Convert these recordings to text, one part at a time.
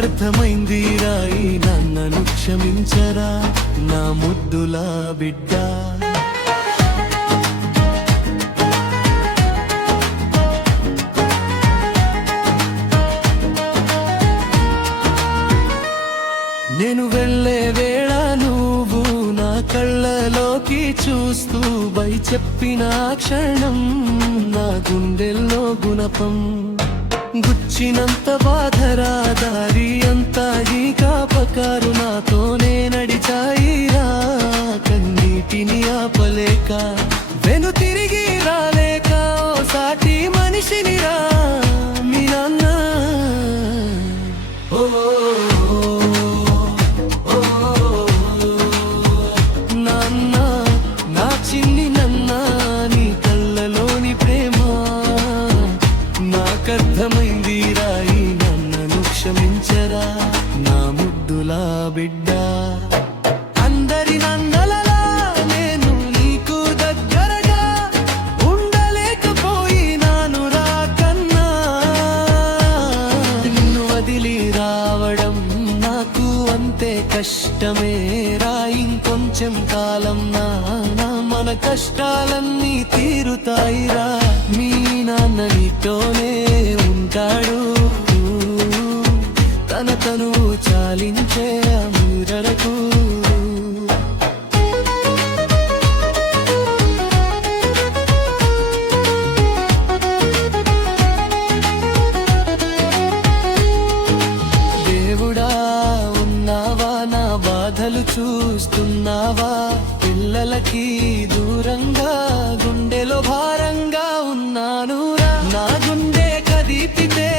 నాకర్థమైంది రాయి నన్ను క్షమించరా నా ముద్దులా బిడ్డ. నేను వెళ్ళే వేళ నువ్వు నా కళ్ళలోకి చూస్తూ బై చెప్పిన క్షణం నా గుండెల్లో గుణపం గుచ్చినంత బాధరా దారి అంతా ఈ కాపకారు నాతోనే నడిచాయిరా కన్నీటిని ఆపలేక వెను తిరిగి రాలేక ఓ సాటి మనిషినిరా మీ నాన్న. ఓ నాన్న నా చిన్ని నన్న నీ కళ్ళలోని ప్రేమ నాకర్థమైంది రాయి నన్ను క్షమించరా నా ముద్దులా బిడ్డ. అందరి నన్నలలా నేను నీకు దగ్గరగా ఉండలేకపోయినాను రా కన్నా. నిన్ను వదిలి రావడం నాకు అంతే కష్టమే రా. ఇంకొంచెం కాలం నా మన కష్టాలన్నీ తీరుతాయిరా. మీ నాన్న నీతోనే ఉంటాడు తను చాలించే అమూరరకు. దేవుడా ఉన్నావా నా బాధలు చూస్తున్నావా పిల్లలకి దూరంగా గుండెలో భారంగా ఉన్నాను రా. నా గుండె కదిపితే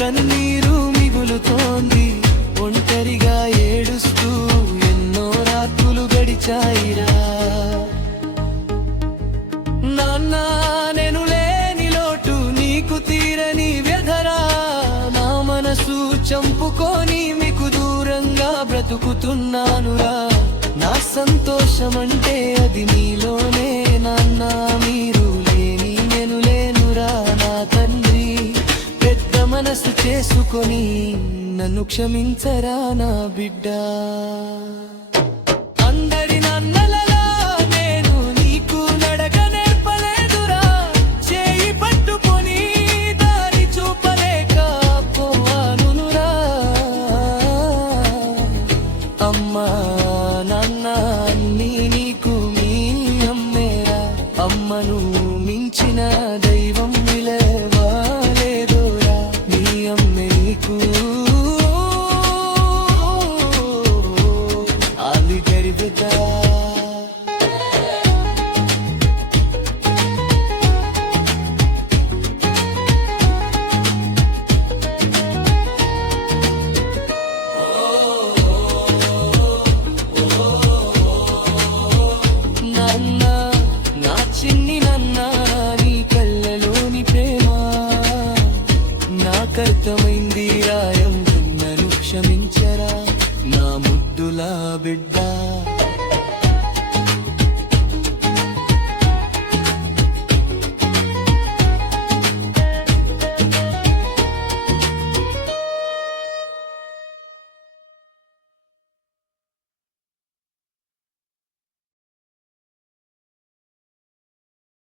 కన్నీరు మిగులుతోంది ఒంటరిగా ఏడుస్తూ ఎన్నో రాత్రులు గడిచాయిరా. నాన్న నేను లేని లోటు నీకు తీరని వ్యధరా. నా మనసు చంపుకొని మీకు దూరంగా బ్రతుకుతున్నానురా. నా సంతోషమంటే అది నీలోనే నాన్న. మీరు లేని నేను లేనురా నా తండ్రి. పెద్ద మనసు చేసుకొని నన్ను క్షమించరా నా బిడ్డ. అందరి నన్నలలా నేను నీకు నడక నేర్పలేదురా. చేయి పట్టుకొని దారి చూపలేక పోవానురా. అమ్మా నాన్న అన్నీ నీకు మీ అమ్మేరా. అమ్మను మించిన దైవం విలేవాలేదురా. మీ అమ్మే నీకు ఆలి గరిబిదా. నాన్న నా చిన్ని నన్న నీ కళ్ళలోని ప్రేమ నాకర్థమైంది రాయం నన్ను క్షమించరా నా ముద్దులా బిడ్డ.